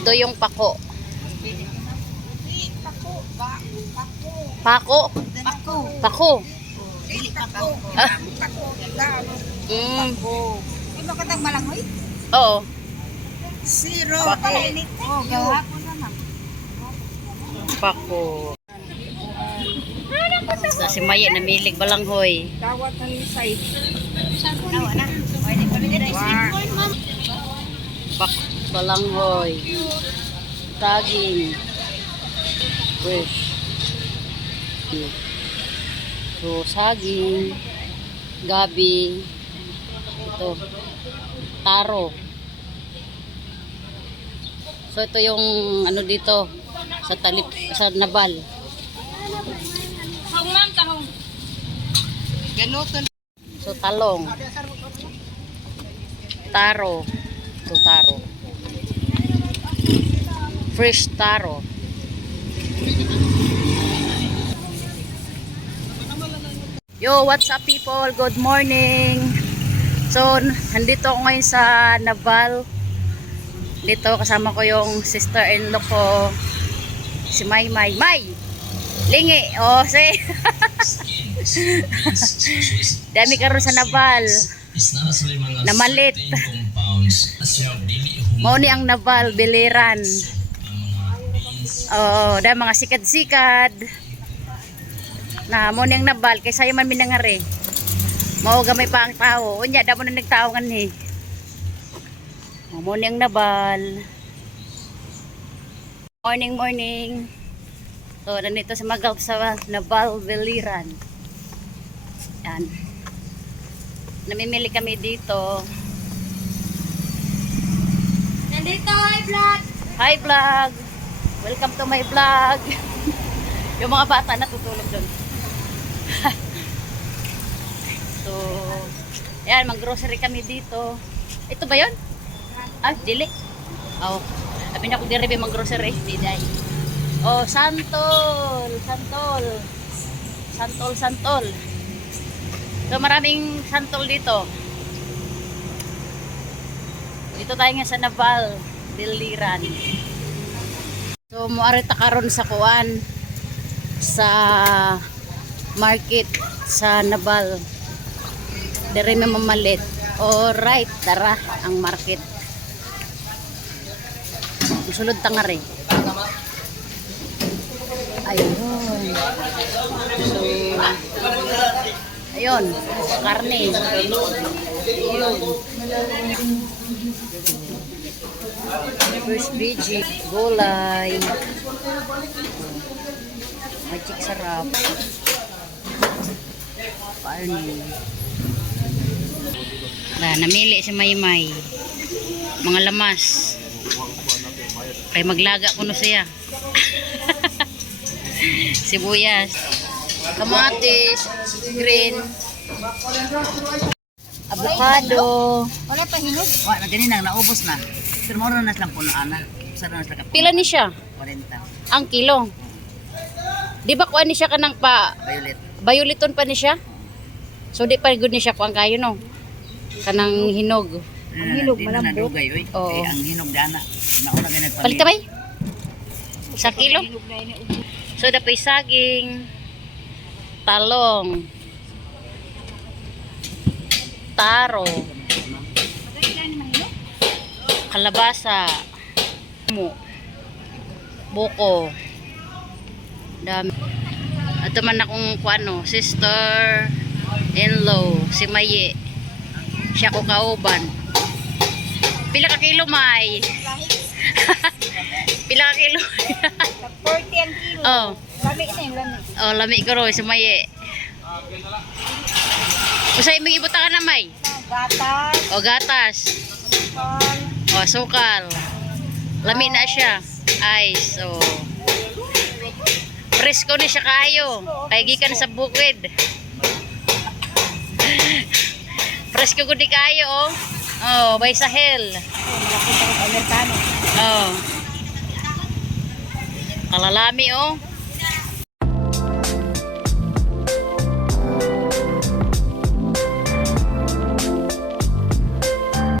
Ito yung pako. Pako. Pako. Pako? Pako. Pako. Pako. Ah. Pako. Mm. Pako. Ano ka tang malangoy? Oo. Zero. Pako. Oh, gahapon naman. Pako. Sa si Maya namilig balanghoy. Dawat ang side. Dawa na. Pwede pa rin Pak balanghoy. Saging. Fresh. So, saging. Gabi. Ito. Taro. So, ito yung ano dito. Sa talip, sa nabal. Ganuton. So, talong. Taro. Ito, taro. Fresh taro. Yo, what's up people? Good morning. So, nandito ako ngayon sa Naval. Dito kasama ko yung sister-in-law ko. Si May May. May! Lingi! Oh, si... Dami karon sa Naval. Namalit. Mao ni ang Naval, Biliran. Oo, dahil mga sikad-sikad. Na mo ni ang Naval kay sayo man minangari. Mao gamay pa ang tao. Unya da mo na nagtao kan ni. Mo ni ang Naval. Morning, morning. So, nandito sa Magal sa Naval, Biliran. Yan. Namimili kami dito. Nandito ay vlog. Hi vlog! Welcome to my vlog! yung mga bata natutulog doon. so, ayan, mag-grocery kami dito. Ito ba yun? Ah, dili. Oh, sabi na ko di rin mag-grocery. Di day. Oh, santol! Santol! Santol, santol. So, maraming santol dito. Dito tayo nga sa Naval, Diliran. So, muarita karon sa kuan sa market sa Naval. Dire may mamalit. Alright, tara ang market. Sulod ta nga. Ayun. So, ayun, karne. Ayun. First bridge, gulay. Magic sarap. Paano? Na, namili si Maymay. Mga lamas. Kay maglaga ko no siya. Sibuyas. Kamatis. Green. Avocado. Wala pa hinog. Wa na gani nang naubos na. Pero mo na lang puno ana. Sa na sila ka Pila ni siya? 40 Ang kilo. Di ba kuan ni siya kanang pa violet. Violeton pa ni siya? So di pa good ni siya kuan kayo no? Kanang hinog. Ang hinog, na malambot. Oo. Eh, ang hinog dana. Nauna ganit pa. Palit ka ba? Sa kilo? Na. So dapay saging, talong, taro, kalabasa, mo, buko, dami. Ato man akong kuano, sister in-law, si Maye. Siya ko kauban. Pila ka kilo, May? Pila ka kilo? 40 ang kilo. oh. Lami na yung lami. Oh, lami ko ro si Maye. Usay mo ibuta ka na, May. Gatas. O gatas. Kol. O sukal. Lami na siya. Ay, so. Presko ni siya kayo. Kaya gikan sa bukid. Presko ko di kayo, oh. Oh, by Sahel. Oh. Kalalami, oh.